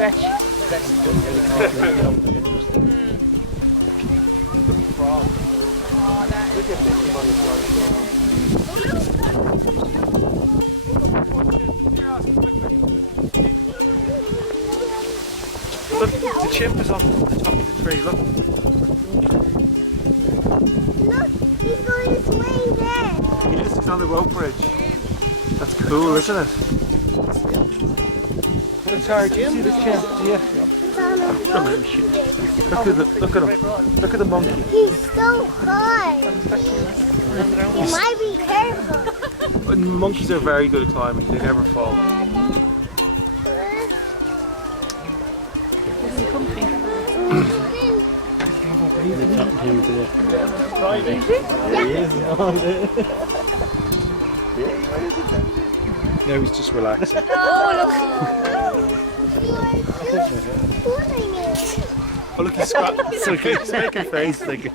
Stretch. Look, the chimp is on the top of the tree, look. Look, he's going to swing there. Yes, he's on the rope bridge. That's cool, isn't it? It's hard, you see the chimp, yeah. It's on a rope. Look at him. Look at the monkey. He's so high. You might be careful. Monkeys are very good at climbing, they never fall. Isn't it comfy? Now he's just relaxing. Oh, look. Oh look, he's making a face like